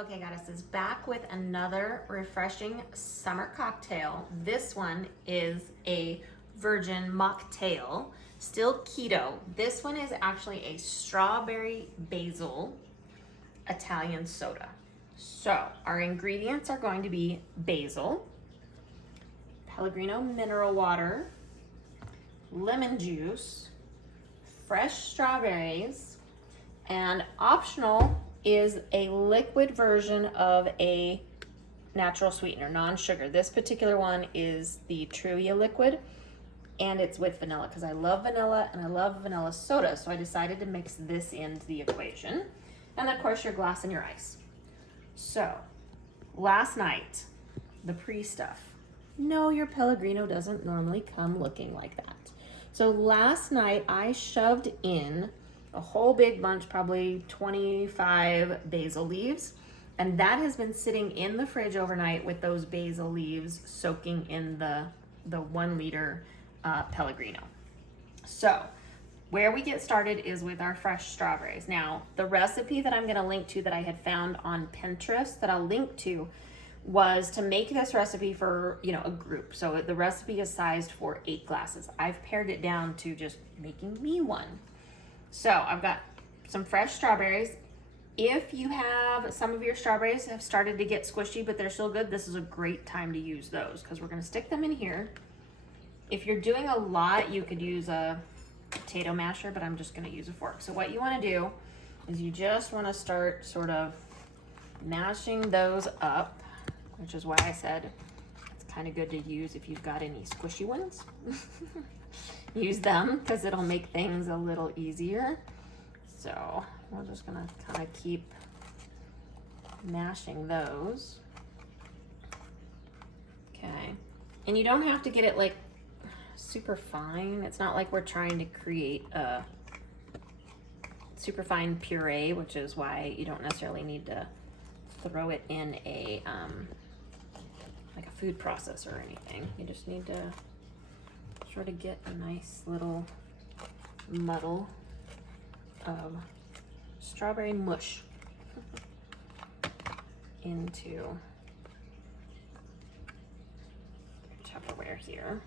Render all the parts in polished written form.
Okay, Goddess is back with another refreshing summer cocktail. This one is a virgin mocktail, still keto. This one is actually a strawberry basil Italian soda. So our ingredients are going to be basil, Pellegrino mineral water, lemon juice, fresh strawberries, and optional is a liquid version of a natural sweetener, non-sugar. This particular one is the Truvia liquid, and it's with vanilla because I love vanilla and I love vanilla soda, so I decided to mix this into the equation. And then, of course, your glass and your ice. So, last night, the pre-stuff. No, your Pellegrino doesn't normally come looking like that. So last night I shoved in a whole big bunch, probably 25 basil leaves, and that has been sitting in the fridge overnight with those basil leaves soaking in the 1 liter Pellegrino. So where we get started is with our fresh strawberries. Now, the recipe that I'm gonna link to that I had found on Pinterest that I'll link to was to make this recipe for, a group. So the recipe is sized for 8 glasses. I've pared it down to just making me one. So I've got some fresh strawberries. If you have, some of your strawberries have started to get squishy, but they're still good, this is a great time to use those because we're gonna stick them in here. If you're doing a lot, you could use a potato masher, but I'm just gonna use a fork. So what you wanna do is you just wanna start sort of mashing those up, which is why I said it's kind of good to use if you've got any squishy ones. Use them because it'll make things a little easier. So we're just gonna kind of keep mashing those. Okay, and you don't have to get it like super fine. It's not like we're trying to create a super fine puree, which is why you don't necessarily need to throw it in a like a food processor or anything. You just need to sort of get a nice little muddle of strawberry mush into Tupperware here.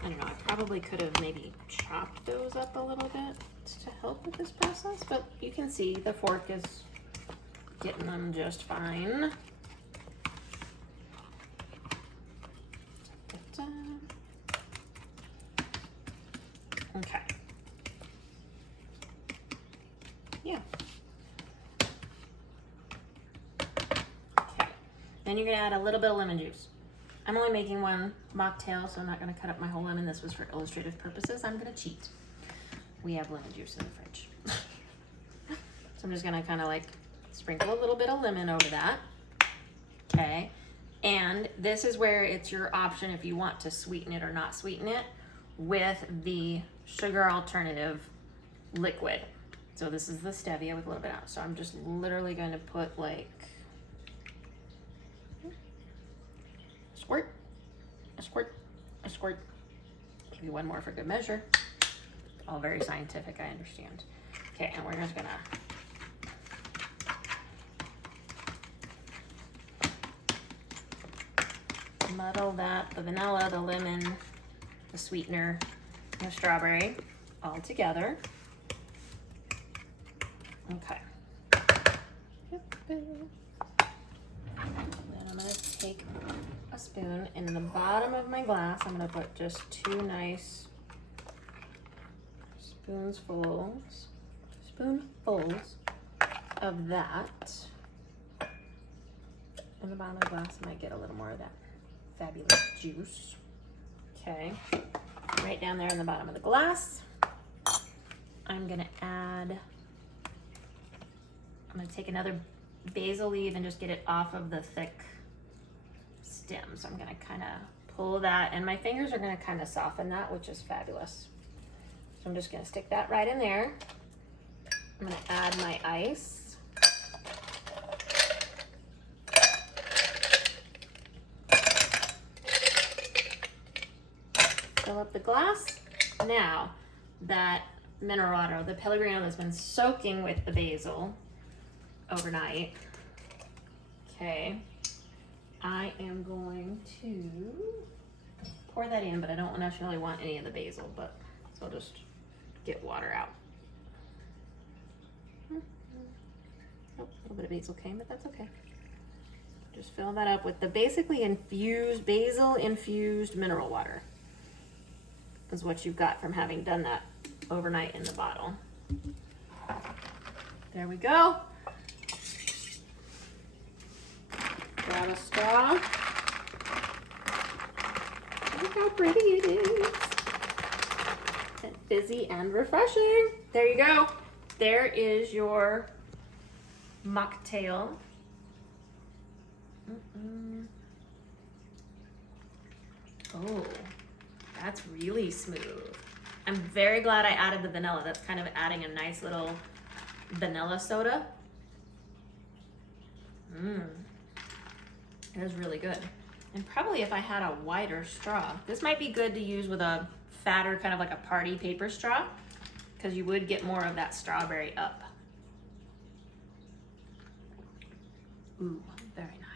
I don't know, I probably could have maybe chopped those up a little bit to help with this process, but you can see the fork is getting them just fine. Okay. Yeah. Okay. Then you're gonna add a little bit of lemon juice. I'm only making one mocktail, so I'm not gonna cut up my whole lemon. This was for illustrative purposes. I'm gonna cheat. We have lemon juice in the fridge. So I'm just gonna kind of like sprinkle a little bit of lemon over that. Okay, and this is where it's your option if you want to sweeten it or not sweeten it with the sugar alternative liquid. So this is the stevia with a little bit out. So I'm just literally going to put like a squirt, a squirt, a squirt, maybe one more for good measure. All very scientific, I understand. Okay, and we're just gonna muddle that, the vanilla, the lemon, the sweetener, and the strawberry all together. Okay. Then I'm gonna take a spoon, and in the bottom of my glass, I'm gonna put just 2 nice spoonfuls of that. In the bottom of the glass, I might get a little more of that fabulous juice. Okay, right down there in the bottom of the glass, I'm gonna take another basil leaf and just get it off of the thick stem. So I'm gonna kind of pull that, and my fingers are gonna kind of soften that, which is fabulous. So I'm just gonna stick that right in there. I'm gonna add my ice. fill up the glass. Now, that mineral water, the Pellegrino that's been soaking with the basil overnight. Okay, I am going to pour that in, but I don't necessarily want any of the basil, so I'll just get water out. Oh, a little bit of basil came, but that's okay. Just fill that up with the basically infused, basil infused mineral water is what you've got from having done that overnight in the bottle. There we go. Grab a straw. Look how pretty it is. And fizzy and refreshing. There you go. There is your mocktail. Oh, that's really smooth. I'm very glad I added the vanilla. That's kind of adding a nice little vanilla soda. It is really good. And probably if I had a wider straw, this might be good to use with a fatter, kind of like a party paper straw, because you would get more of that strawberry up. Ooh, very nice.